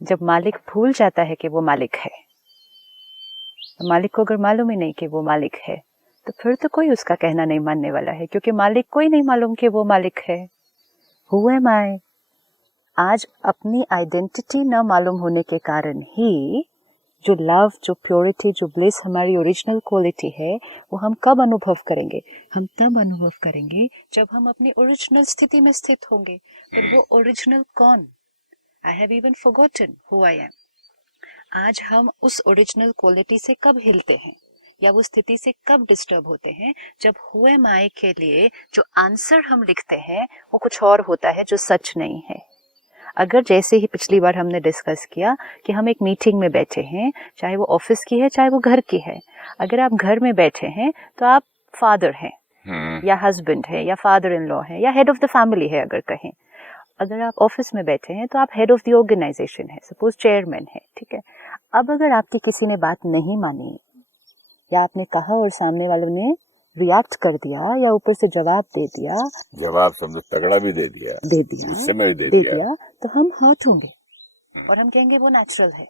जब मालिक भूल जाता है कि वो मालिक है, तो मालिक को अगर मालूम ही नहीं कि वो मालिक है, तो फिर तो कोई उसका कहना नहीं मानने वाला है, क्योंकि मालिक को ही नहीं मालूम कि वो मालिक है। हु एम आई? आज अपनी आइडेंटिटी न मालूम होने के कारण ही जो लव, जो प्योरिटी, जो ब्लिस हमारी ओरिजिनल क्वालिटी है, वो हम कब अनुभव करेंगे? हम तब अनुभव करेंगे जब हम अपनी ओरिजिनल स्थिति में स्थित होंगे। पर वो ओरिजिनल कौन? I have even forgotten who I am. आज हम उस ओरिजिनल क्वालिटी से कब हिलते हैं या वो स्थिति से कब डिस्टर्ब होते हैं? जब हु एम आई के लिए जो आंसर हम लिखते हैं वो कुछ और होता है जो सच नहीं है। अगर जैसे ही पिछली बार हमने डिस्कस किया कि हम एक मीटिंग में बैठे हैं, चाहे वो ऑफिस की है चाहे वो घर की है, अगर आप घर में बैठे हैं तो आप फादर हैं या हस्बैंड है या फादर इन लॉ है या हेड ऑफ द फैमिली है अगर कहें। अगर आप ऑफिस में बैठे हैं तो आप हेड ऑफ द ऑर्गेनाइजेशन है, सपोज चेयरमैन है, ठीक है। अब अगर आपकी किसी ने बात नहीं मानी या आपने कहा और सामने वालों ने रिएक्ट कर दिया या ऊपर से जवाब दे दिया, जवाब समझो तगड़ा भी दे दिया, गुस्से में भी दे दिया, तो हम हर्ट होंगे और हम कहेंगे वो नेचुरल है।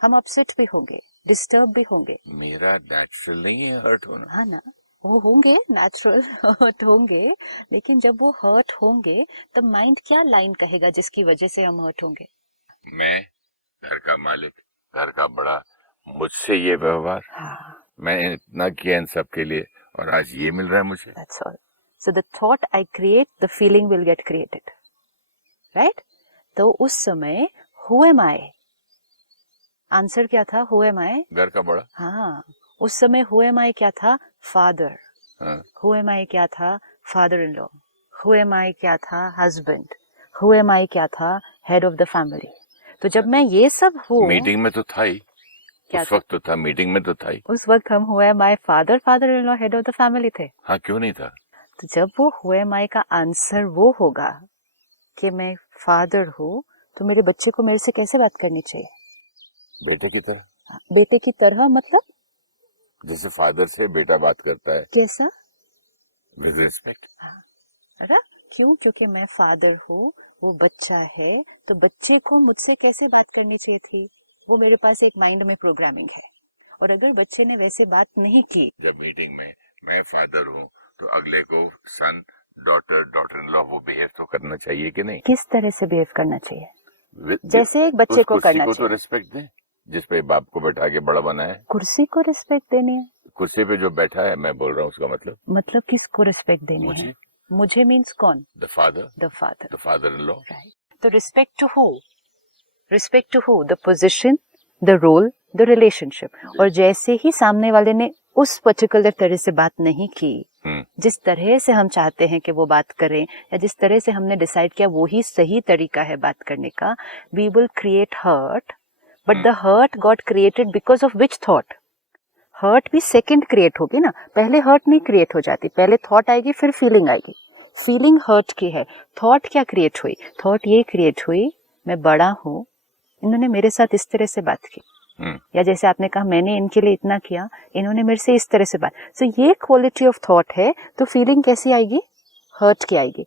हम अपसेट भी होंगे, डिस्टर्ब भी होंगे। मेरा नेचुरल नहीं है हर्ट होना। हाँ ना, वो होंगे नेचुरल, हर्ट होंगे। लेकिन जब वो हर्ट होंगे तब माइंड क्या लाइन कहेगा जिसकी वजह से हम हर्ट होंगे? मैं घर का मालिक, घर का बड़ा, मुझसे ये व्यवहार, हाँ, मैंने इतना किया इन सब के लिए और आज ये मिल रहा है मुझे। that's all. So the thought I create, the feeling will get created, right? तो उस समय who am I? आंसर क्या था? who am I? घर का बड़ा। हाँ, उस समय who am I क्या था? फादर। हाँ। who am I क्या था? Father in law. who am I क्या था? हस्बैंड। who am I क्या था? Head of the family. तो जब मैं ये सब हूँ, मीटिंग में तो था ही, क्या उस वक्त तो था, मीटिंग में तो था ही। उस वक्त हम who am I father, father in law, head of the family थे। हाँ, क्यों नहीं था? तो जब वो who am I का आंसर वो होगा कि मैं फादर हूँ, तो मेरे बच्चे को मेरे से कैसे बात करनी चाहिए? बेटे की तरह। बेटे की तरह मतलब? जैसे फादर से बेटा बात करता है, कैसा? With respect. अरे क्यों? क्योंकि मैं फादर हूँ, वो बच्चा है, तो बच्चे को मुझसे कैसे बात करनी चाहिए थी? वो मेरे पास एक माइंड में प्रोग्रामिंग है। और अगर बच्चे ने वैसे बात नहीं की, जब मीटिंग में मैं फादर हूँ तो अगले को सन, डॉटर, डॉटर इन लॉ वो बिहेव तो करना चाहिए कि नहीं? किस तरह से बिहेव करना चाहिए? जैसे एक बच्चे को करना को चाहिए। तो रिस्पेक्ट दें जिस पे बाप को बैठा के बड़ा बना है। कुर्सी को रिस्पेक्ट देनी है। कुर्सी पे जो बैठा है, मैं बोल रहा हूँ उसका मतलब किसको रिस्पेक्ट देनी है? मुझे मीन्स कौन? The father, the father in law. Right. तो respect to who? Respect to who? The position, the role, the relationship. और जैसे ही सामने वाले ने उस पर्टिकुलर तरह से बात नहीं की, जिस तरह से हम चाहते हैं कि वो बात करें या जिस तरह से हमने डिसाइड किया वो ही सही तरीका है बात करने का, we will create hurt. But the hurt got created because of which thought? Hurt भी सेकंड क्रिएट होगी ना, पहले हर्ट नहीं क्रिएट हो जाती, पहले थॉट आएगी फिर फीलिंग आएगी। फीलिंग हर्ट की है, थॉट क्या क्रिएट हुई? थॉट ये क्रिएट हुई, मैं बड़ा हूँ, इन्होंने मेरे साथ इस तरह से बात की, या जैसे आपने कहा मैंने इनके लिए इतना किया, इन्होंने मेरे से इस तरह से बात। सो ये क्वालिटी ऑफ थॉट है, तो फीलिंग कैसी आएगी? हर्ट की आएगी।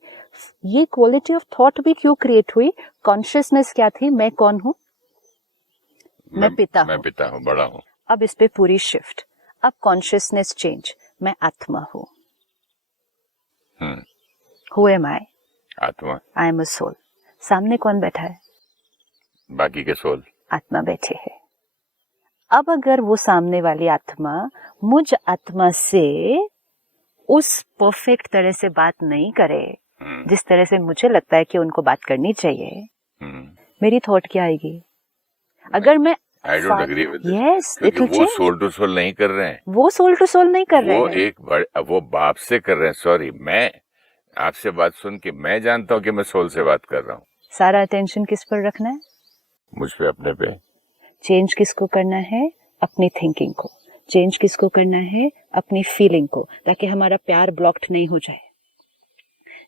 ये क्वालिटी ऑफ थॉट भी क्यों क्रिएट हुई? कॉन्शियसनेस क्या थी? मैं कौन हूँ? मैं पिता हूँ, बड़ा हूँ। अब इस पे पूरी शिफ्ट, अब कॉन्शियसनेस चेंज, मैं आत्मा हूँ। Who am I? आत्मा। I am a soul. सामने कौन बैठा है? बाकी के सोल, आत्मा बैठे हैं। अब अगर वो सामने वाली आत्मा मुझ आत्मा से उस परफेक्ट तरह से बात नहीं करे जिस तरह से मुझे लगता है कि उनको बात करनी चाहिए, मेरी थॉट क्या आएगी? अगर मैं I don't agree with this. Yes, क्योंकि वो सोल टू सोल नहीं कर रहे हैं, वो सोल टू सोल नहीं कर रहे हैं, वो बाप से कर रहे हैं। सॉरी, मैं आपसे बात सुन के मैं जानता हूँ कि मैं सोल से बात कर रहा हूँ। सारा अटेंशन किस पर रखना है? मुझ पे, अपने पे। चेंज किसको करना है? अपनी थिंकिंग को। चेंज किसको करना है? अपनी फीलिंग को, ताकि हमारा प्यार ब्लॉक्ड नहीं हो जाए।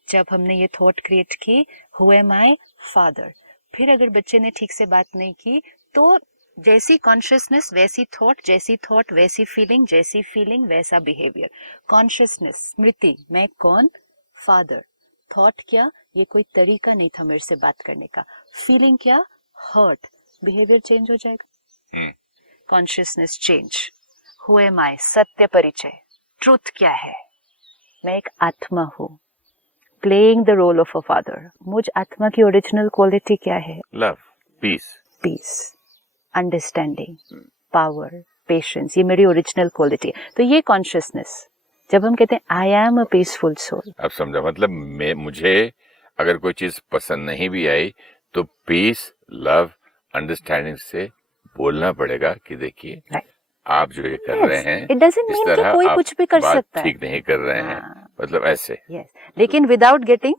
जब हमने ये थॉट क्रिएट की, हु एम आई? फादर। फिर अगर बच्चे ने ठीक से बात नहीं की, तो जैसी कॉन्शियसनेस वैसी थॉट, जैसी थॉट वैसी फीलिंग, जैसी फीलिंग वैसा बिहेवियर। कॉन्शियसनेस, स्मृति, मैं कौन? फादर। थॉट क्या? ये कोई तरीका नहीं था मेरे से बात करने का। फीलिंग क्या? हर्ट, बिहेवियर चेंज हो जाएगा. Consciousness change. Who am I, सत्य परिचय, ट्रूथ क्या है. मैं एक आत्मा हूँ, playing the role of a father. मुझ आत्मा की ओरिजिनल क्वालिटी क्या है? Love, peace. Peace, understanding, power, patience, ये मेरी ओरिजिनल क्वालिटी है. तो ये कॉन्शियसनेस, जब हम कहते हैं I am a peaceful soul. अब समझा, मतलब मुझे अगर कोई चीज पसंद नहीं भी आई तो पीस, लव, अंडरस्टैंडिंग से बोलना पड़ेगा कि देखिए आप जो ये कर रहे हैं, इट डजंट इस मीन कि तरह कोई आप कुछ भी कर बात सकता है. ठीक नहीं कर रहे हैं, मतलब ऐसे. यस, लेकिन without getting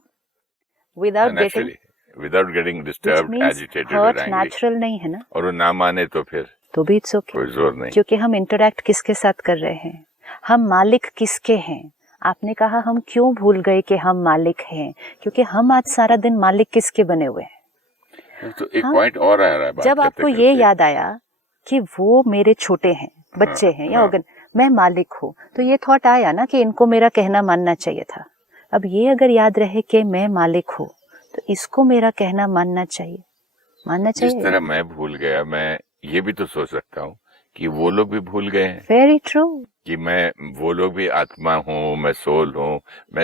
naturally, without getting disturbed, agitated और हर्ट एंग्री. नेचुरल नहीं है ना, और वो ना माने तो फिर तो भी इट्स ओके, कोई जोर नहीं. क्योंकि हम इंटरैक्ट किसके साथ कर रहे हैं, हम मालिक किसके हैं. आपने कहा हम क्यों भूल गए कि हम मालिक हैं, क्योंकि हम आज सारा दिन मालिक किसके बने हुए हैं. तो एक पॉइंट और आ रहा है बात जब आपको करते ये करते. याद आया कि वो मेरे छोटे हैं, बच्चे हैं या ऑर्गन, मैं मालिक हूँ, तो ये थॉट आया ना कि इनको मेरा कहना मानना चाहिए था. अब ये अगर याद रहे कि मैं मालिक हूँ, तो इसको मेरा कहना मानना चाहिए. जिस तरह मैं भूल गया, मैं ये भी तो सोच सकता हूँ कि वो लोग भी भूल गए हैं. Very true. कि वो लोग भी आत्मा हूँ, मैं सोल हूँ,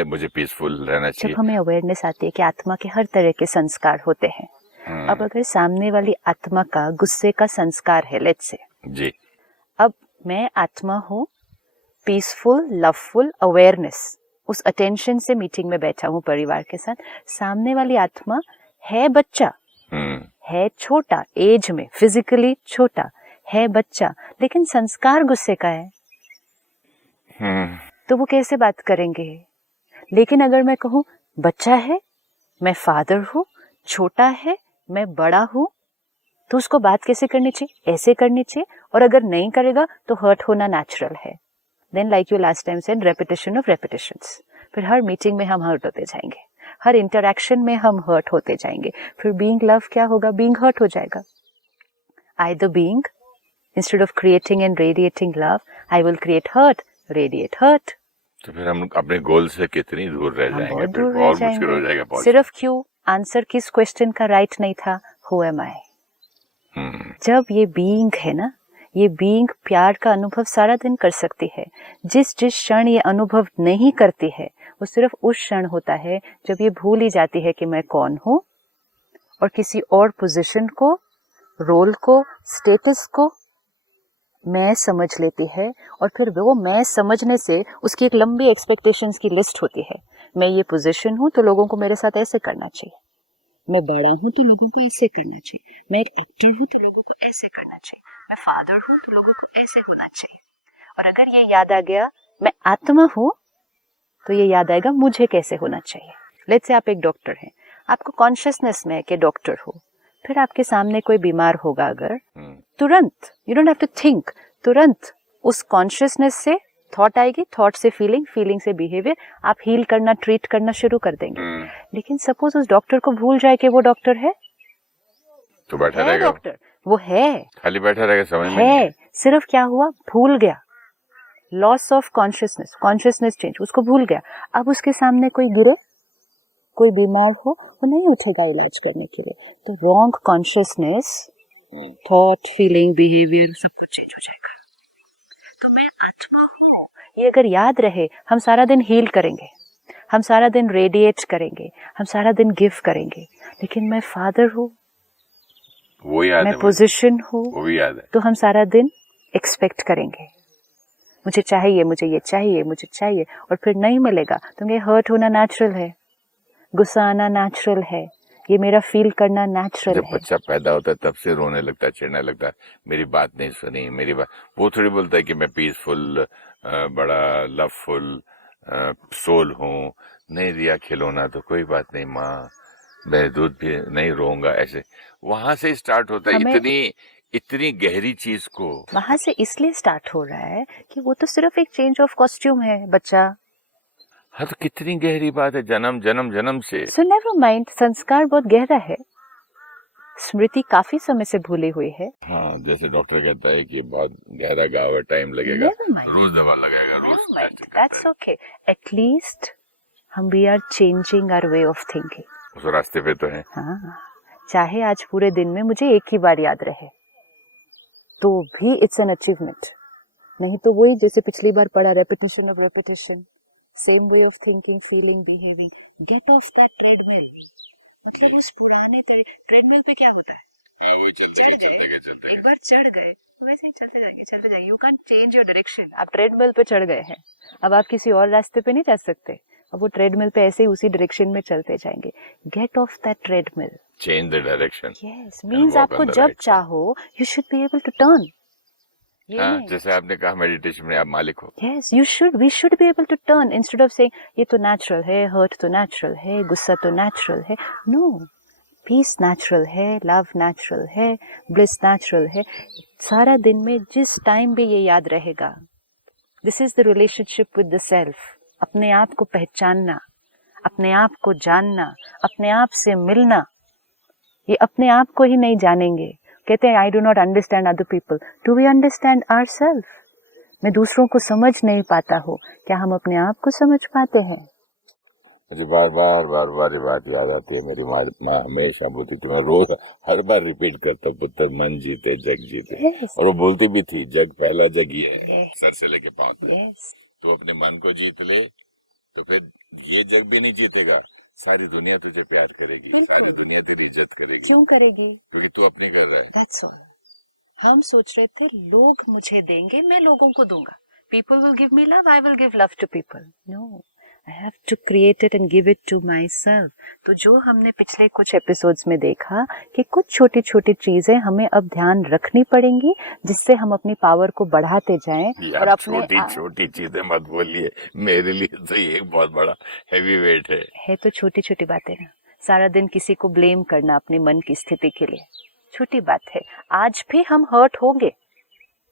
मुझे पीसफुल रहना चाहिए. जब हमें अवेयरनेस आती है कि आत्मा के हर तरह के संस्कार होते हैं. अब अगर सामने वाली आत्मा का गुस्से का संस्कार है, लेट्स से जी, अब मैं आत्मा हूँ, पीसफुल, लवफुल, अवेयरनेस, उस अटेंशन से मीटिंग में बैठा हूँ परिवार के साथ. सामने वाली आत्मा है बच्चा, है छोटा एज में, फिजिकली छोटा है बच्चा, लेकिन संस्कार गुस्से का है. तो वो कैसे बात करेंगे. लेकिन अगर मैं कहूँ बच्चा है, मैं फादर हूँ, छोटा है, मैं बड़ा हूँ, तो उसको बात कैसे करनी चाहिए, ऐसे करनी चाहिए. और अगर नहीं करेगा तो हर्ट होना नेचुरल है. Then like you last time said, repetition of repetitions. फिर हर मीटिंग में हम हर्ट होते जाएंगे, हर इंटरैक्शन में हम हर्ट होते जाएंगे. फिर बीइंग लव क्या होगा, बीइंग हर्ट हो जाएगा. Either being, instead of creating and radiating love, I will create hurt, radiate hurt. तो फिर हम अपने गोल से कितनी दूर रह जाएंगे, बहुत फिर दूर रह बहुत मुश्किल हो जाएंगे. जाएगा. सिर्फ क्यों, आंसर किस क्वेश्चन का राइट नहीं था, हु एम आई. जब ये बीइंग है ना, ये बीइंग प्यार का अनुभव सारा दिन कर सकती है. जिस क्षण ये अनुभव नहीं करती है, वो सिर्फ उस क्षण होता है जब ये भूल ही जाती है कि मैं कौन हूँ, और किसी और पोजीशन को, रोल को, स्टेटस को मैं समझ लेती है. और फिर वो मैं समझने से उसकी एक लंबी एक्सपेक्टेशंस की लिस्ट होती है. मैं ये पोजीशन हूँ तो लोगों को मेरे साथ ऐसे करना चाहिए, मैं बड़ा हूँ तो लोगों को ऐसे करना चाहिए, मैं एक एक्टर हूँ तो लोगों को ऐसे करना चाहिए, मैं फादर हूँ तो लोगों को ऐसे होना चाहिए. और अगर ये याद आ गया मैं आत्मा हूँ, तो ये याद आएगा मुझे कैसे होना चाहिए. लेट्स से आप एक डॉक्टर हैं, आपको कॉन्शियसनेस में है कि डॉक्टर हो. फिर आपके सामने कोई बीमार होगा अगर, तुरंत, you don't have to think, तुरंत उस कॉन्शियसनेस से थॉट आएगी, थॉट से फीलिंग, फीलिंग से बिहेवियर, आप हील करना, ट्रीट करना शुरू कर देंगे. लेकिन सपोज उस डॉक्टर को भूल जाए कि वो डॉक्टर है, तो बैठा रहेगा डॉक्टर, वो है, खाली बैठा रहेगा, समझ में है, सिर्फ क्या हुआ, भूल गया. Loss of consciousness, consciousness change, उसको भूल गया. अब उसके सामने कोई गिरे, कोई बीमार हो, वो नहीं उठेगा इलाज करने के लिए. तो wrong consciousness, thought, feeling, behaviour सब कुछ चेंज हो जाएगा. तो मैं आत्मा हूँ, ये अगर याद रहे, हम सारा दिन हील करेंगे, हम सारा दिन रेडिएट करेंगे, हम सारा दिन गिव करेंगे. लेकिन मैं फादर हूँ, वो याद मैं है, पोजीशन हूँ, वो भी याद है. तो हम सारा दिन एक्सपेक्ट करेंगे, मुझे चाहिए, मुझे ये चाहिए, मुझे चाहिए, और फिर नहीं मिलेगा तो मुझे हर्ट होना नेचुरल है, गुस्सा आना नेचुरल है, ये मेरा फील करना नेचुरल जब है. बच्चा पैदा होता है तब से रोने लगता है, चिढ़ने लगता है, मेरी बात नहीं सुनी, मेरी बात. वो थोड़ी बोलता है कि मैं पीसफुल, बड़ा लवफुल सोल हूँ, नहीं दिया खिलौना तो कोई बात नहीं माँ, मैं दूध भी नहीं रोऊंगा. ऐसे वहां से स्टार्ट होता है इतनी गहरी चीज को. वहां से इसलिए स्टार्ट हो रहा है कि वो तो सिर्फ एक चेंज ऑफ कॉस्ट्यूम है बच्चा. हाँ, तो कितनी गहरी बात है, जन्म जन्म जन्म से. सो नेवर माइंड, संस्कार बहुत गहरा है, स्मृति काफी समय से भूली हुई है. हाँ, जैसे डॉक्टर कहता है कि बहुत गहरा घाव है, टाइम लगेगा, रोज दवा लगाएगा, रोज. दैट्स ओके, एटलीस्ट हम we are changing our way of thinking. उस रास्ते पे तो है. हाँ, चाहे आज पूरे दिन में मुझे एक ही बार याद रहे तो भी इट्स एन अचीवमेंट। नहीं तो वही जैसे पिछली बार पढ़ा, repetition of repetition, same way of thinking, feeling, behaving. Get off that treadmill. मतलब उस पुराने ट्रेडमिल पे क्या होता है, चढ़ गए, एक बार चढ़ गए वैसे ही चलते जाएंगे। You can change your direction. आप ट्रेडमिल पे चढ़ गए हैं, अब आप किसी और रास्ते पे नहीं जा सकते, अब वो ट्रेडमिल पे ऐसे ही उसी डायरेक्शन में चलते जाएंगे। Get off that treadmill, change the direction. Yes, means आपको जब चाहो you should be able to turn. हाँ, जैसे आपने कहा मेडिटेशन में आप मालिक हो। Yes, we should be able to turn instead of saying ये तो नेचुरल है, हर्ट तो नेचुरल है, गुस्सा तो नेचुरल है। नो, पीस नेचुरल है, लव नेचुरल है, ब्लिस नेचुरल है। सारा दिन में जिस टाइम भी ये याद रहेगा, this is the relationship with the self. अपने आप को पहचानना, अपने आप को जानना, अपने आप से मिलना। ये अपने आप को ही नहीं जानेंगे। कहते हैं I do not understand other people, do we understand ourselves? मैं दूसरों को समझ नहीं पाता हूँ, क्या हम अपने आप को समझ पाते हैं? मुझे बार बार ये बात याद आती है। मेरी माँ हमेशा बोलती थी, मैं रोज हर बार रिपीट करता, पुत्र मन जीते जग जीते। yes. और वो बोलती भी थी, जग पहला जग ही है, सर से लेके पांव तक। yes. तो अपने मन को जीत ले तो फिर ये जग भी नहीं जीतेगा, सारी दुनिया तुझे प्यार करेगी, सारी दुनिया तेरी इज्जत करेगी। क्यों करेगी? क्योंकि तू अपनी कर रहा है। That's all. हम सोच रहे थे लोग मुझे देंगे, मैं लोगों को दूंगा। People will give me love, I will give love to people. No, I have to create it and give it to myself. तो जो हमने पिछले कुछ एपिसोड्स में देखा कि कुछ छोटी छोटी चीजें हमें अब ध्यान रखनी पड़ेंगी, जिससे हम अपनी पावर को बढ़ाते जाएं। और अपने छोटी छोटी चीजें मत बोलिए, मेरे लिए तो ये बहुत बड़ा हैवी वेट है तो छोटी छोटी बातें ना। सारा दिन किसी को ब्लेम करना अपने मन की स्थिति के लिए छोटी बात है। आज भी हम हर्ट होंगे,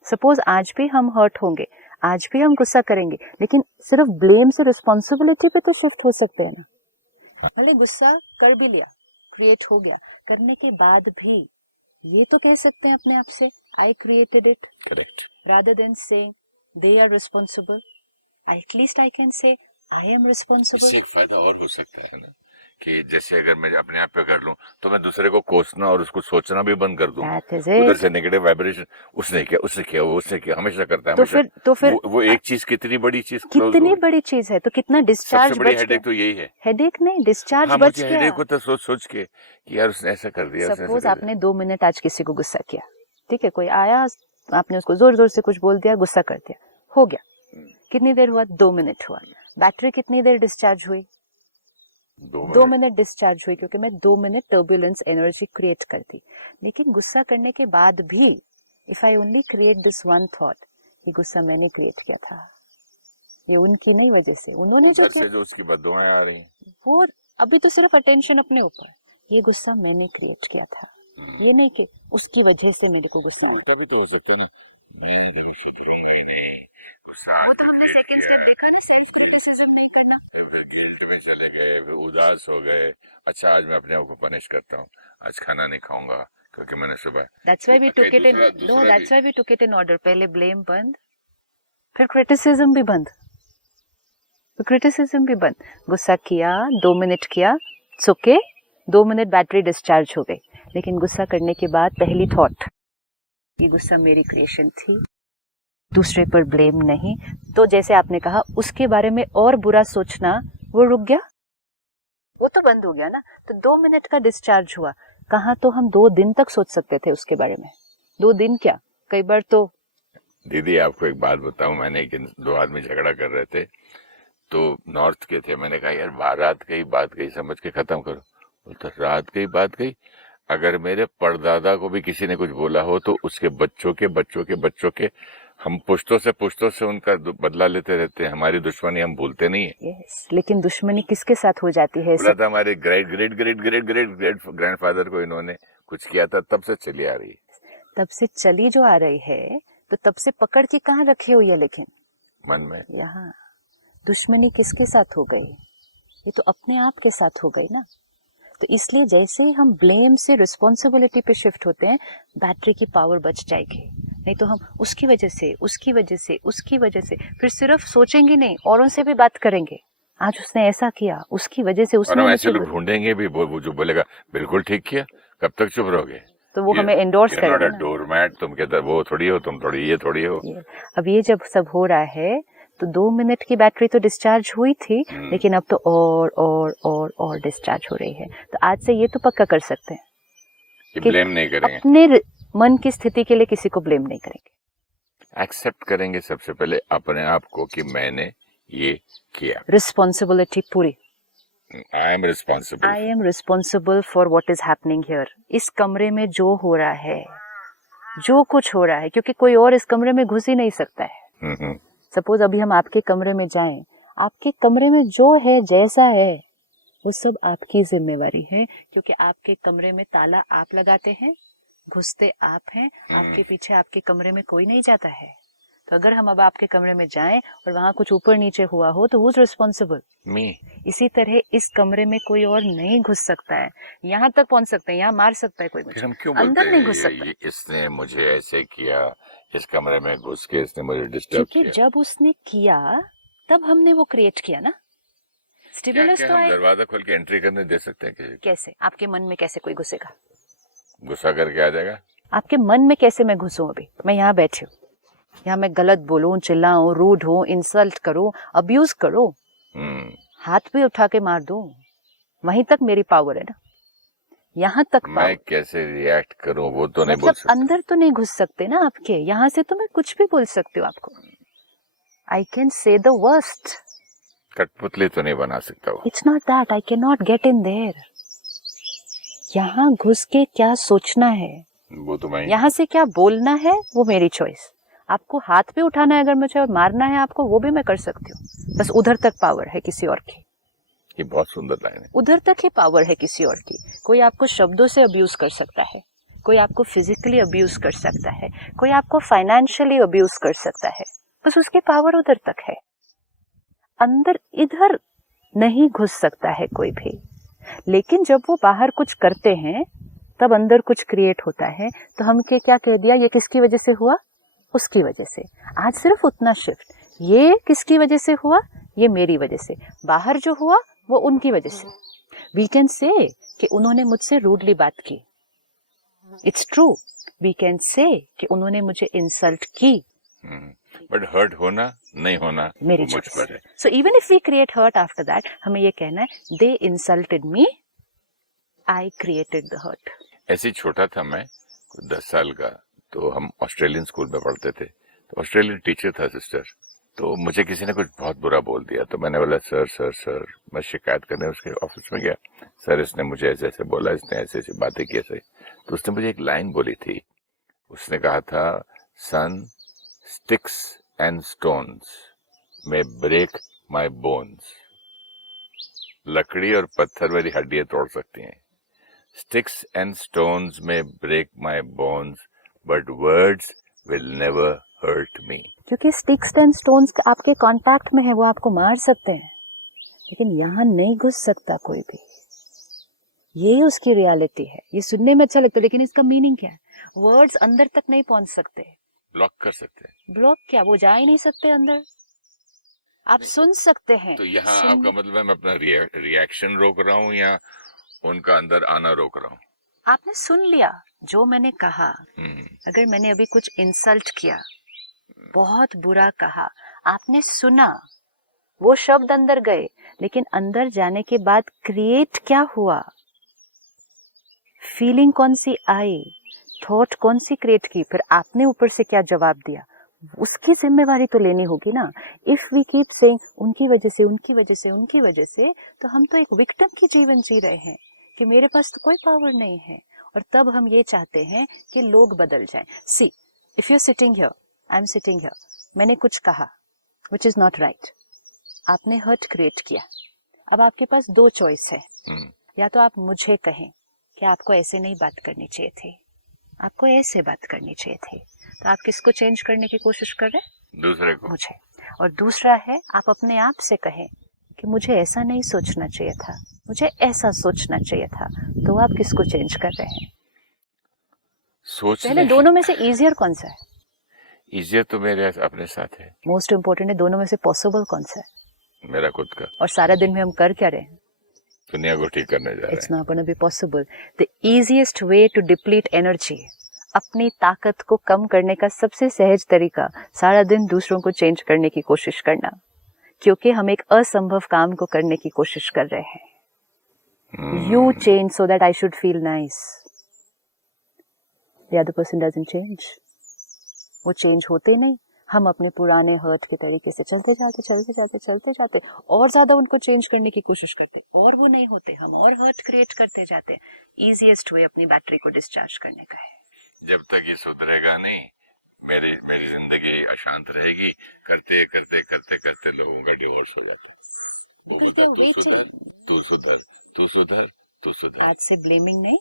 सपोज आज भी हम हर्ट होंगे, आज भी हम गुस्सा करेंगे, लेकिन सिर्फ ब्लेम से रिस्पॉन्सिबिलिटी पे तो शिफ्ट हो सकते हैं ना। भले गुस्सा कर भी लिया, क्रिएट हो गया, करने के बाद भी ये तो कह सकते हैं अपने आप से, I created it, correct, rather than saying they are responsible. At least I can say I am responsible. इससे एक फायदा और हो सकता है ना, कि जैसे अगर मैं अपने आप पे कर लूं तो मैं दूसरे को कोसना और उसको सोचना भी बंद कर दूं। उधर से नेगेटिव वाइब्रेशन, उसने किया हमेशा करता है। तो फिर वो एक चीज कितनी बड़ी चीज है, तो कितना डिस्चार्ज सबसे बड़ी हेडेक तो यही है। हेडेक नहीं, डिस्चार्ज बच गया। हेडेक होता सोच के कि यार उसने ऐसा कर दिया। सपोज आपने 2 मिनट आज किसी को गुस्सा किया, ठीक है, कोई आया, आपने उसको जोर जोर से कुछ बोल दिया, गुस्सा कर दिया, हो गया। कितनी देर हुआ? 2 मिनट हुआ। बैटरी कितनी देर डिस्चार्ज हुई? 2 मिनट डिस्चार्ज हुई, क्योंकि मैं 2 मिनट टर्बुलेंस एनर्जी क्रिएट कर दी। लेकिन गुस्सा करने के बाद भी if I only create this one thought, ये गुस्सा मैंने क्रिएट किया था, ये उनकी नहीं वजह से, उन्होंने जो उसकी बददुआएं आ रही हैं, वो अभी तो सिर्फ अटेंशन अपने ऊपर, ये गुस्सा मैंने क्रिएट किया था, ये नहीं कि उसकी वजह से मेरे को गुस्सा आया। भी तो हो सकता है ना। वो तो हमने सेकंड स्टेप देखा ना, सेल्फ क्रिटिसिज्म नहीं करना। गिल्ट में चले गए, उदास हो गए, अच्छा आज मैं अपने आप को पनिश करता हूँ, आज खाना नहीं खाऊंगा क्योंकि मैंने सुबह। That's why we took it in, no, that's why we took it in order. पहले ब्लेम बंद, फिर क्रिटिसिज्म भी बंद, गुस्सा किया, 2 मिनट किया, सुके 2 मिनट बैटरी डिस्चार्ज हो गई। लेकिन गुस्सा करने के बाद पहली थॉट, ये गुस्सा मेरी क्रिएशन थी, दूसरे पर ब्लेम नहीं। तो जैसे आपने कहा, उसके बारे में और बुरा सोचना वो रुक गया, वो तो बंद हो गया ना। तो 2 मिनट का डिस्चार्ज हुआ, कहाँ तो हम 2 दिन तक सोच सकते थे उसके बारे में। 2 दिन क्या, कई बार तो। दीदी आपको एक बात बताऊं, मैंने 2 आदमी झगड़ा कर रहे थे, तो नॉर्थ के थे। मैंने कहा यार रात की बात कही, समझ के खत्म करो। बोलता रात की बात कही, अगर मेरे परदादा को भी किसी ने कुछ बोला हो तो उसके बच्चों के हम पुश्तों से उनका बदला लेते रहते हैं। हमारी दुश्मनी हम भूलते नहीं है। yes, लेकिन दुश्मनी किसके साथ हो जाती है? बोला था हमारे ग्रेट ग्रैंडफादर को इन्होंने कुछ किया था, तब से चली आ रही है। तब से चली जो आ रही है, तो तब से पकड़ के कहाँ रखी हुई है? लेकिन मन में यहाँ दुश्मनी किसके साथ हो गई? ये तो अपने आप के साथ हो गई ना। तो इसलिए जैसे ही हम ब्लेम से रिस्पॉन्सिबिलिटी पे शिफ्ट होते हैं, बैटरी की पावर बच जाएगी। नहीं तो हम उसकी वजह से फिर सिर्फ सोचेंगे नहीं, औरों से भी बात करेंगे, आज उसने ऐसा किया, उसकी वजह से उसने। और हम ऐसे लोग ढूंढेंगे भी, वो जो बोलेगा बिल्कुल ठीक किया, कब तक चुप रहोगे? तो वो हमें एंडोर्स You're not करेगा a ना। doormat, तुम कहते वो थोड़ी हो, तुम थोड़ी ये थोड़ी हो। अब ये जब सब हो रहा है तो 2 मिनट की बैटरी तो डिस्चार्ज हुई थी, लेकिन अब तो और डिस्चार्ज हो रही है। तो आज से ये तो पक्का कर सकते हैं कि कि ब्लेम नहीं करेंगे, अपने मन की स्थिति के लिए किसी को ब्लेम नहीं करेंगे। एक्सेप्ट करेंगे सबसे पहले अपने आप को कि मैंने ये किया। रिस्पॉन्सिबिलिटी पूरी। I am responsible. I am responsible for what is happening here. इस कमरे में जो हो रहा है, जो कुछ हो रहा है, क्योंकि कोई और इस कमरे में घुस ही नहीं सकता है। सपोज अभी हम आपके कमरे में जाएं, आपके कमरे में जो है जैसा है वो सब आपकी जिम्मेवारी है, क्योंकि आपके कमरे में ताला आप लगाते हैं, घुसते आप हैं, आपके पीछे आपके कमरे में कोई नहीं जाता है। तो अगर हम अब आपके कमरे में जाएं और वहां कुछ ऊपर नीचे हुआ हो तो हु इज रिस्पॉन्सिबल? मी। इसी तरह इस कमरे में कोई और नहीं घुस सकता है। यहाँ तक पहुंच सकते हैं, यहाँ मार सकता है कोई मुझे, हम क्यों अंदर बोलते नहीं हैं घुस सकता। इसने मुझे ऐसे किया, इस कमरे में घुस के इसने मुझे डिस्टर्ब क्योंकि किया। जब उसने किया तब हमने वो क्रिएट किया ना। स्टिमुलस तो हम दरवाजा खोल के एंट्री करने दे सकते हैं किसी को? कैसे? आपके मन में कैसे कोई घुसेगा? गुस्सा करके आ जाएगा। आपके मन में कैसे मैं घुसूं? अभी मैं यहाँ बैठी हूँ, यहाँ मैं गलत बोलूं, चिल्लाऊं, रूड हूँ, इंसल्ट करूं, अब्यूज करूं, हाथ भी उठा के मार दूं, वहीं तक मेरी पावर है ना। यहाँ तक मैं कैसे रिएक्ट करूं वो तो नहीं बोल मतलब सकता। अंदर तो नहीं घुस सकते ना आपके। यहाँ से तो मैं कुछ भी बोल सकती हूँ आपको। आई कैन से द वर्स्ट। कठपुतली तो नहीं बना सकता वो। It's not that, I can not get in their. यहाँ घुस के क्या सोचना है, वो तो मैं यहाँ से क्या बोलना है, वो मेरी चॉइस। आपको हाथ भी उठाना है अगर मुझे, और मारना है आपको, वो भी मैं कर सकती हूँ। बस उधर तक पावर है किसी और की। ये बहुत सुंदर लाइन है। उधर तक ही पावर है किसी और की। कोई आपको शब्दों से अब्यूज कर सकता है, कोई आपको फिजिकली अब्यूज कर सकता है, कोई आपको फाइनेंशियली अब्यूज कर सकता है, बस उसकी पावर उधर तक है। अंदर इधर नहीं घुस सकता है कोई भी। लेकिन जब वो बाहर कुछ करते हैं तब अंदर कुछ क्रिएट होता है। तो हम क्या कह दिया, ये किसकी वजह से हुआ? उसकी वजह से। आज सिर्फ उतना शिफ्ट, ये किसकी वजह से हुआ? ये मेरी वजह से। बाहर जो हुआ वो उनकी वजह से। वी कैन से कि उन्होंने मुझसे रूडली बात की, it's true. We can say कि उन्होंने मुझे इंसल्ट की, बट हर्ट होना नहीं होना मेरी वो मुझ पर है। So even if we create hurt after that, हमें ये कहना है they insulted me, I created the hurt. ऐसे छोटा था मैं, 10 साल का, तो हम ऑस्ट्रेलियन स्कूल में पढ़ते थे। तो ऑस्ट्रेलियन टीचर था सिस्टर, तो मुझे किसी ने कुछ बहुत बुरा बोल दिया। तो मैंने बोला सर सर सर, मैं शिकायत करने उसके ऑफिस में गया। सर इसने मुझे ऐसे ऐसे बोला, इसने ऐसे ऐसे बातें की ऐसे। तो उसने मुझे एक लाइन बोली थी। उसने कहा था, सन sticks and stones may break my bones. लकड़ी और पत्थर मेरी हड्डियां तोड़ सकती हैं, sticks and stones may break my bones, but words will never hurt me. क्योंकि स्टिक्स एंड स्टोन्स आपके कांटेक्ट में है, वो आपको मार सकते हैं, लेकिन यहाँ नहीं घुस सकता कोई भी। ये उसकी रियलिटी है। ये सुनने में अच्छा लगता है, लेकिन इसका मीनिंग क्या है? वर्ड्स अंदर तक नहीं पहुंच सकते। ब्लॉक कर सकते हैं। ब्लॉक क्या? वो जा ही नहीं सकते अंदर। आप सुन सकते हैं। तो यहाँ आपका मतलब है मैं अपना रिएक्शन रोक रहा हूँ या उनका अंदर आना रोक रहा हूँ? आपने सुन लिया जो मैंने कहा। अगर मैंने अभी कुछ इंसल्ट किया, बहुत बुरा कहा, आपने सुना, वो शब्द अंदर गए, लेकिन अंदर जाने के बाद क्रिएट क्या हुआ? फीलिंग कौन सी आई? थॉट कौन सी क्रिएट की? फिर आपने ऊपर से क्या जवाब दिया? उसकी जिम्मेवारी तो लेनी होगी ना। इफ वी कीप सेइंग उनकी वजह से, उनकी वजह से, उनकी वजह से, तो हम तो एक विक्टिम की जीवन जी रहे हैं कि मेरे पास तो कोई पावर नहीं है। और तब हम ये चाहते हैं कि लोग बदल जाएं। See, if you sitting here, I am sitting here, मैंने कुछ कहा विच इज नॉट राइट, आपने हर्ट क्रिएट किया। अब आपके पास दो चॉइस है। या तो आप मुझे कहें कि आपको ऐसे नहीं बात करनी चाहिए थी, आपको ऐसे बात करनी चाहिए थी। तो आप किसको चेंज करने की कोशिश कर रहे हैं? दूसरे को। मुझे। और दूसरा है आप अपने आप से कहें कि मुझे ऐसा नहीं सोचना चाहिए था, मुझे ऐसा सोचना चाहिए था। तो आप किसको चेंज कर रहे हैं? पहले दोनों में से इजियर कौन सा है? इजियर तो मेरे अपने साथ है। मोस्ट इम्पोर्टेंट है दोनों में से पॉसिबल कौन सा है? मेरा खुद का। और सारा दिन में हम कर क्या रहे हैं? दुनिया को ठीक करने जा रहे It's हैं। not going to be possible. The easiest way to deplete energy, अपनी ताकत को कम करने का सबसे सहज तरीका सारा दिन दूसरों को चेंज करने की कोशिश करना, क्योंकि हम एक असंभव काम को करने की कोशिश कर रहे हैं. You change so that I should feel nice. The other person doesn't change. वो चेंज होते नहीं. हम अपने पुराने हर्ट के तरीके से चलते जाते और ज्यादा उनको चेंज करने की कोशिश करते और वो नहीं होते. हम और हर्ट क्रिएट करते जाते. इजीएस्ट वे अपनी बैटरी को डिस्चार्ज करने का है. जब तक ये सुधरेगा नहीं, मेरी मेरी जिंदगी अशांत रहेगी। करते करते करते करते लोगों का डिवोर्स हो जाता। वो बोलता, तू सुधर, तू सुधर, तू सुधर। आज से ब्लेमिंग नहीं,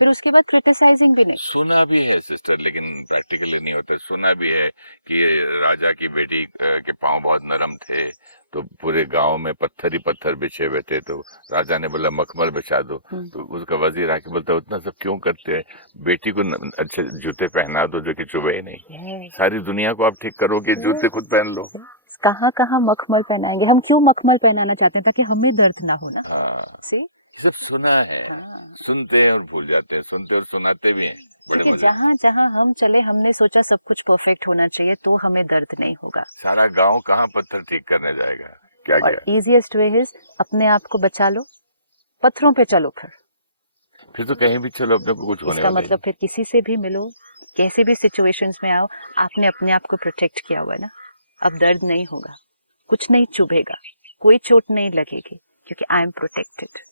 फिर उसके बाद क्रिटिसाइजिंग भी नहीं. सुना भी है सिस्टर, लेकिन प्रैक्टिकली नहीं होता। सुना भी है कि राजा की बेटी के पांव बहुत नरम थे, तो पूरे गांव में पत्थर ही पत्थर बिछे हुए थे, तो राजा ने बोला मखमल बिछा दो। तो उसका वजीर आके बोलता उतना सब क्यों करते हैं, बेटी को अच्छे जूते पहना दो जो कि चुभे ही नहीं। सारी दुनिया को आप ठीक करोगे, जूते खुद पहन लो। कहाँ कहाँ मखमल पहनाएंगे हम? क्यों मखमल पहनाना चाहते हैं? ताकि हमें दर्द ना हो ना. सब सुना है। सुनते हैं और भूल जाते हैं, सुनते और सुनाते भी हैं। क्योंकि जहाँ जहाँ हम चले हमने सोचा सब कुछ परफेक्ट होना चाहिए तो हमें दर्द नहीं होगा. सारा गांव कहाँ पत्थर ठीक करने जाएगा? क्या और इजीएस्ट वे इज अपने आप को बचा लो, पत्थरों पे चलो. फिर तो कहीं भी चलो अपने को कुछ होने इसका वाला मतलब फिर किसी से भी मिलो, कैसे भी सिचुएशंस में आओ, आपने अपने आप को प्रोटेक्ट किया हुआ है ना. अब दर्द नहीं होगा, कुछ नहीं चुभेगा, कोई चोट नहीं लगेगी, क्योंकि आई एम प्रोटेक्टेड.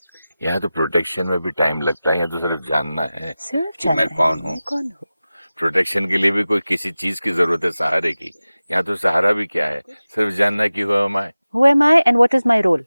यहाँ तो प्रोटेक्शन में भी टाइम लगता है, यहाँ तो सिर्फ जानना है। प्रोटेक्शन के लिए भी कोई किसी चीज की जरूरत है, सहारे की। यहाँ तो सहारा भी क्या है, सिर्फ जानना कि who am I and what is my role.